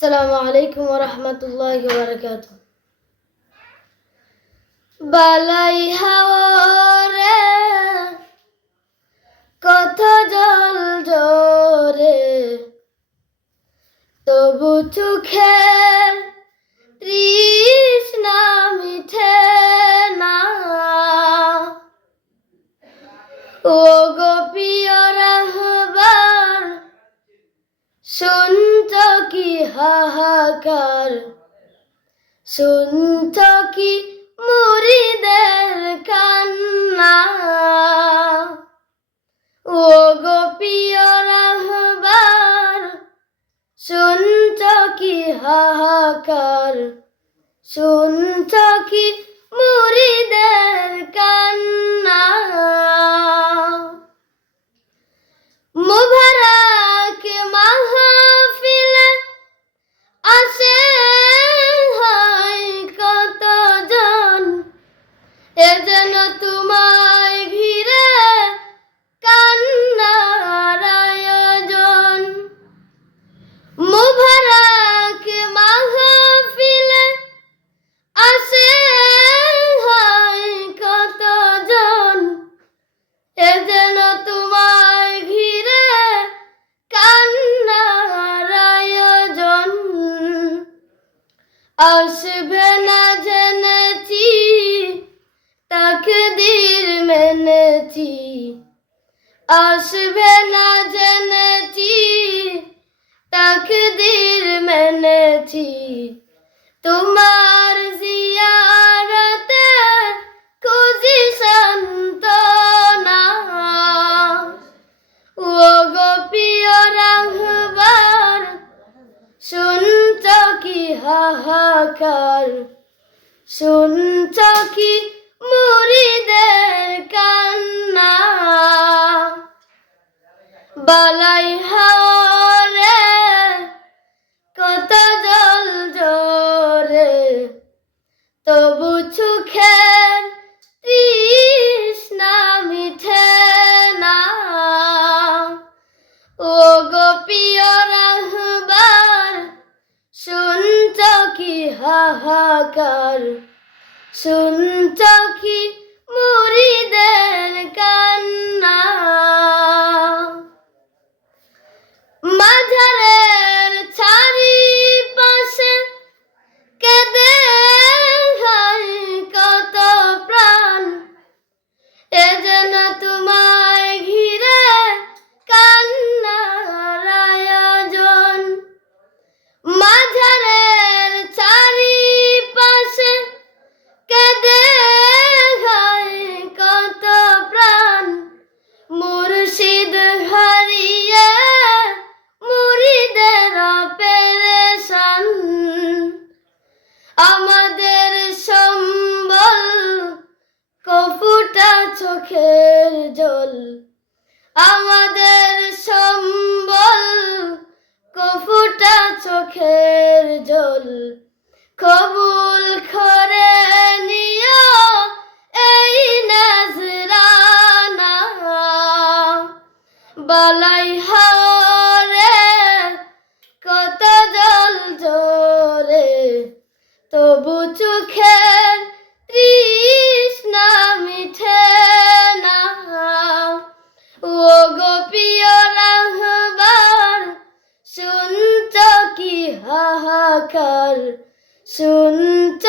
আসসালামু আলাইকুম রহমতুল্লাহ বারকাত বালাই হাওরে, কত জল জোরে, তবু চোখের তৃষ্ণা মিঠে না। ও গোপিয় রাহবার শুনছ কি হাহাকার। শুনছ কি মুরিদের কান্না? ও গোপিয় রাহবার, শুনছ কি হাহাকার? শুনছ কি মুরিদের কান্না? মুবারক আসবে না জেনেছি, তাকদীর মেনেছি। তোমার জিয়ারতে খুঁজি সান্তনা। ও গোপিয় রাঘবার শুনছ কি হাহাকার? শুনছ কি মুরিদের হাহাকার শুনছ চোখের জল আমাদের সম্বল। কফুটা চোখের জল কবুল করে নিয় এই নাজরানা। বালাই হাওরে হাহাকার শুনছ